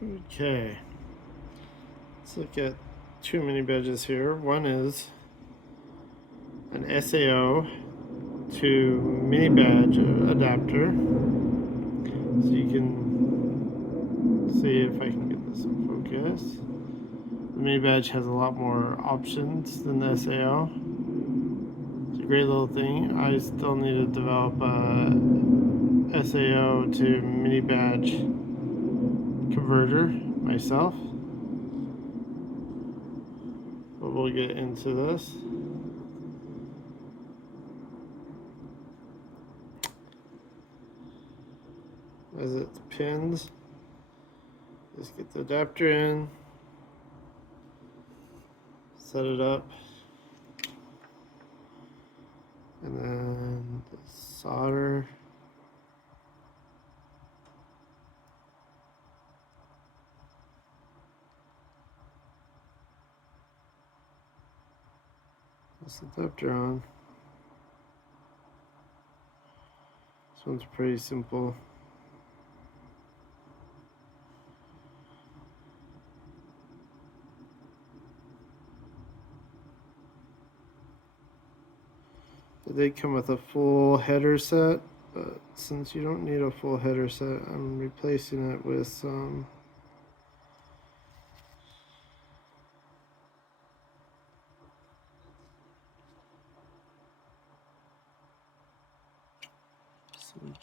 Okay, let's look at two mini badges here. One is an SAO to mini badge adapter. So you can see if I can get this in focus. The mini badge has a lot more options than the SAO. It's a great little thing. I still need to develop a SAO to mini badge converter myself, but we'll get into this. As it pins, just get the adapter in, set it up, and then the solder. This adapter on. This one's pretty simple. They come with a full header set, but since you don't need a full header set, I'm replacing it with some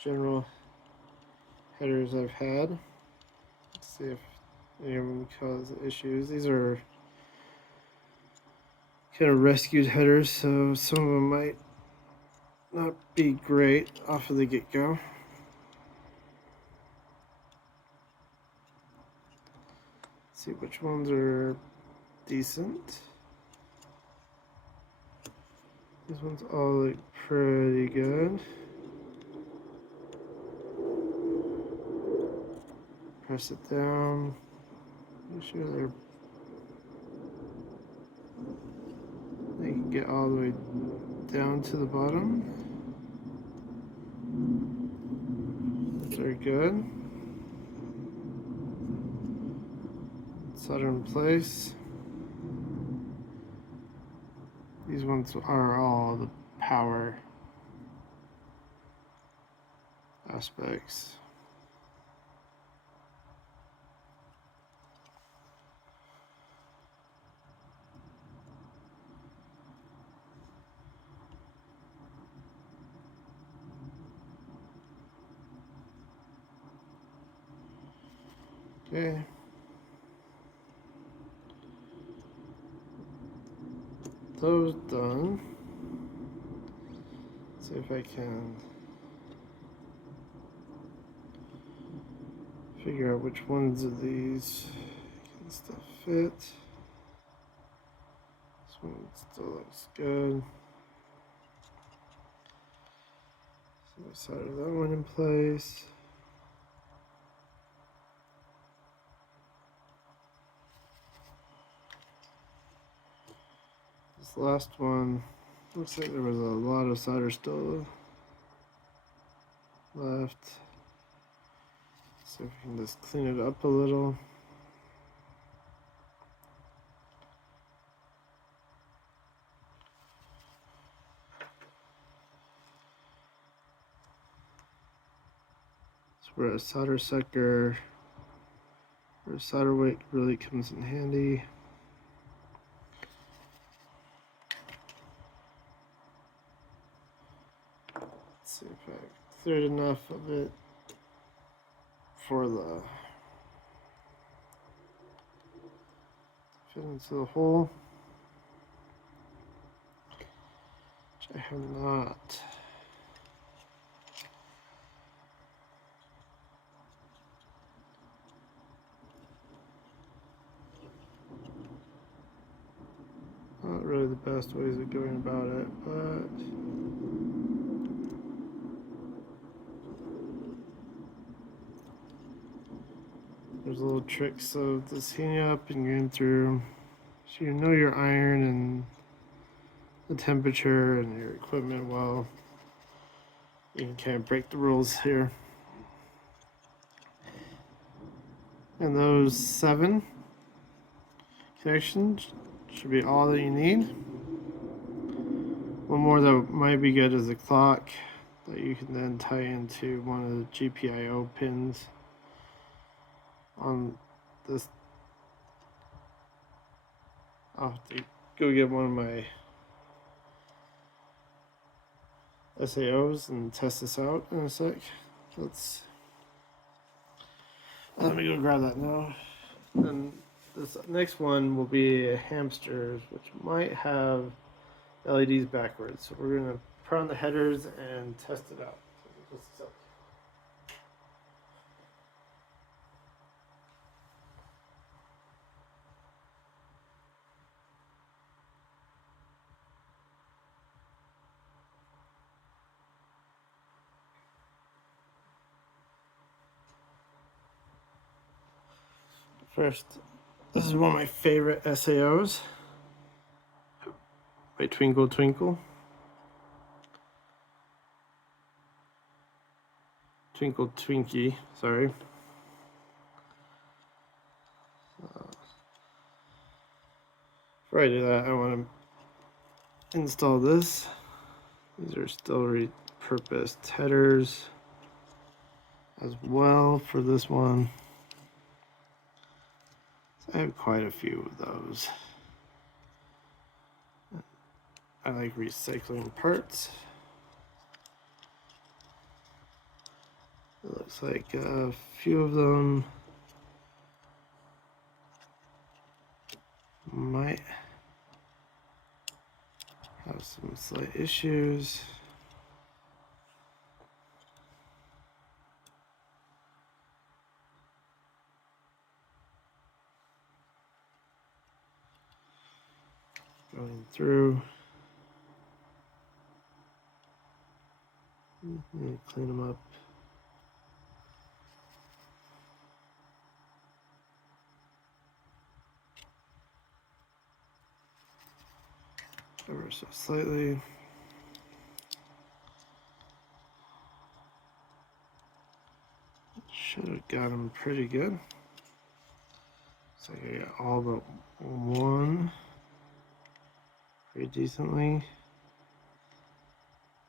general headers I've had. Let's see if any of them cause issues. These are kind of rescued headers, so some of them might not be great off of the get-go. See which ones are decent. This one's all look pretty good. Press it down. Make sure they can get all the way down to the bottom. That's very good. Solder in place. These ones are all the power aspects. Okay. Those done. Let's see if I can figure out which ones of these can still fit. This one still looks good. So I solder that one in place. This last one looks like there was a lot of solder still left. So if we can just clean it up a little. It's where a solder sucker or a solder wick really comes in handy. Let's see if I cleared enough of it for the fit into the hole, which I have not. Not really the best ways of going about it, but there's little tricks of this heating up and going through, so you know your iron and the temperature and your equipment well. You can kind of break the rules here. And those 7 connections should be all that you need. One more that might be good is a clock that you can then tie into one of the GPIO pins on this. I'll have to go get one of my SAOs and test this out in a sec. Let me go grab that now. And this next one will be a Hamster, which might have LEDs backwards. So we're gonna put on the headers and test it out. So just a sec. First, this is one of my favorite SAOs by Twinkle Twinkle. Twinkle Twinkie, sorry. Before I do that, I want to install this. These are still repurposed headers as well for this one. So I have quite a few of those. I like recycling parts. It looks like a few of them might have some slight issues. Going through. Clean them up. Ever so slightly. Should have got them pretty good. So I got all but one pretty decently.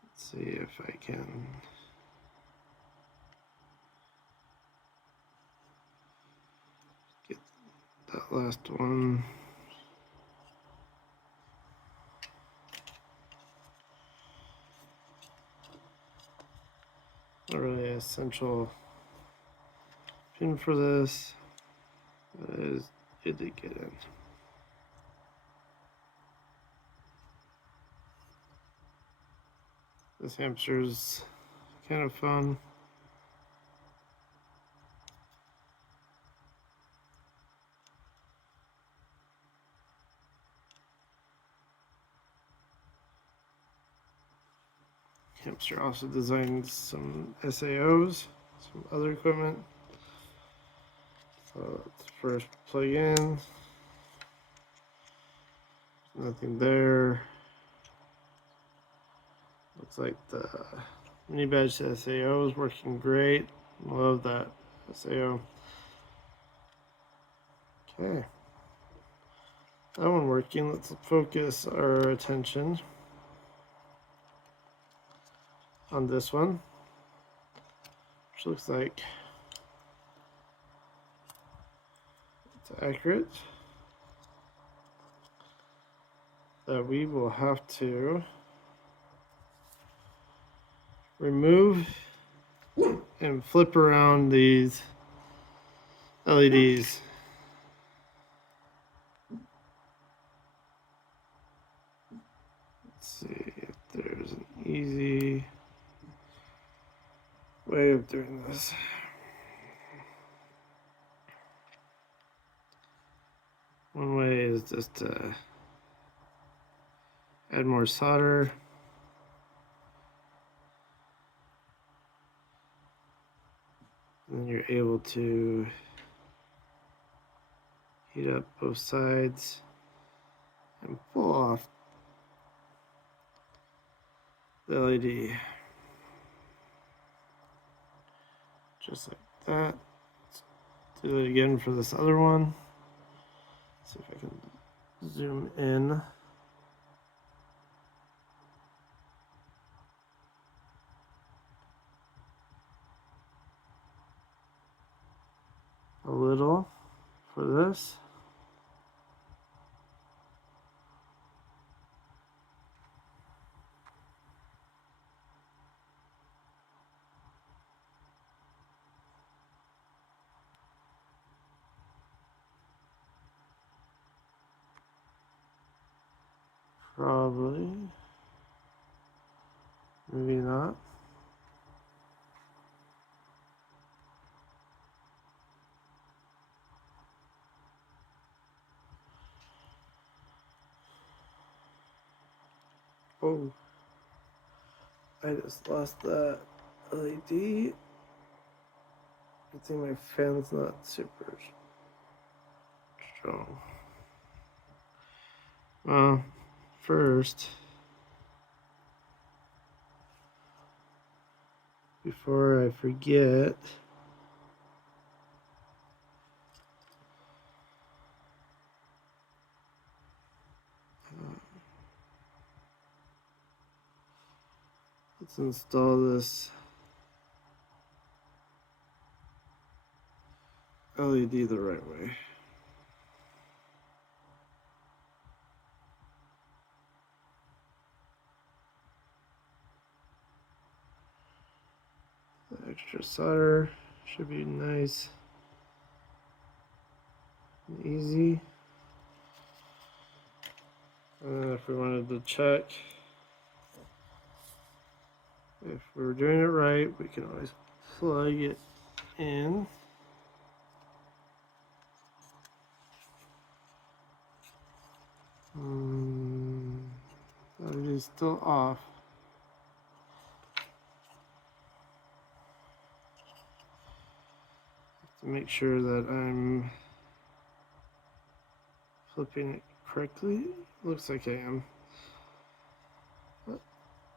Let's see if I can get that last one. Not really an essential pin for this, but it is good to get in. This hamster's kind of fun. Hamster also designed some SAOs, some other equipment. So let's first plug in. Nothing there. Looks like the Minibadge SAO is working great. Love that SAO. Okay. That one working. Let's focus our attention on this one, which looks like it's accurate. That we will have to remove and flip around these LEDs. Let's see if there's an easy way of doing this. One way is just to add more solder. And then you're able to heat up both sides and pull off the LED. Just like that. Let's Do it again for this other one. See if I can zoom in. A little for this. Probably. Maybe not. Oh, I just lost that LED. I think my fan's not super strong. Well, first, before I forget, let's install this LED the right way. The extra solder should be nice and easy. And if we wanted to check if we were doing it right, we can always plug it in. That is still off. To make sure that I'm flipping it correctly. Looks like I am. But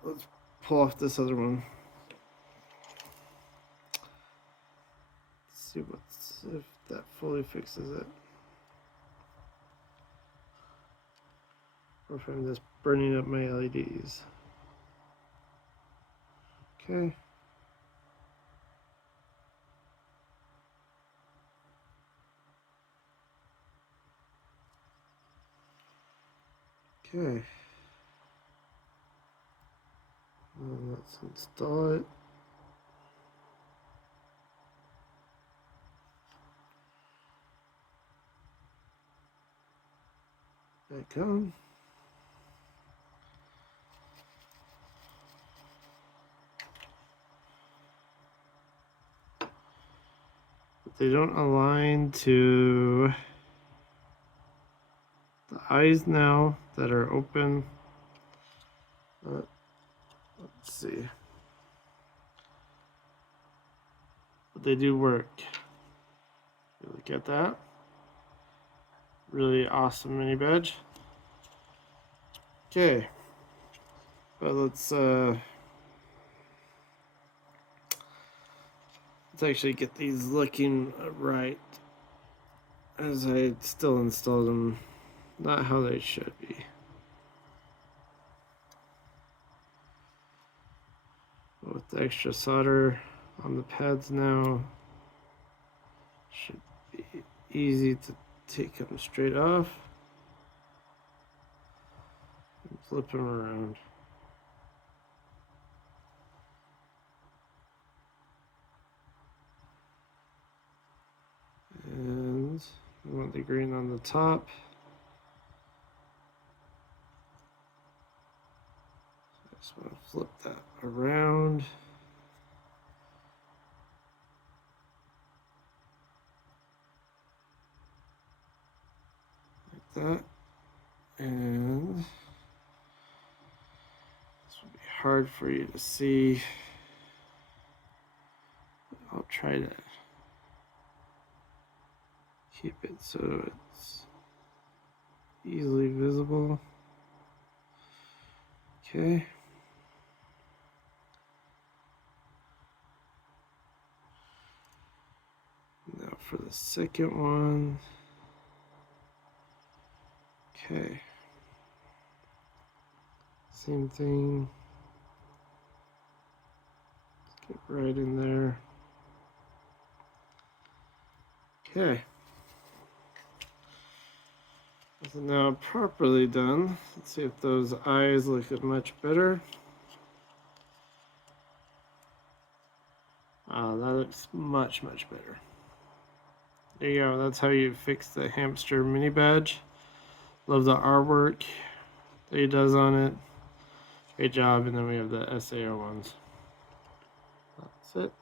let's pull off this other one. See if that fully fixes it. Or if I'm just burning up my LEDs. Okay. Okay. Let's install it. Back on. But they don't align to the eyes now that are open. Let's see. But they do work. Look at that. Really awesome mini badge. Okay. But let's actually get these looking right, as I still install them not how they should be. But with the extra solder on the pads now, should be easy to take them straight off and flip them around. And we want the green on the top. So I just want to flip that around. Like that. And this would be hard for you to see. I'll try to keep it so it's easily visible. Okay. Now for the second one. Okay. Same thing. Get right in there. Okay. So now properly done. Let's see if those eyes look much better. That looks much better. There you go. That's how you fix the Hamster mini badge. Love the artwork that he does on it. Great job. And then we have the SAO ones. That's it.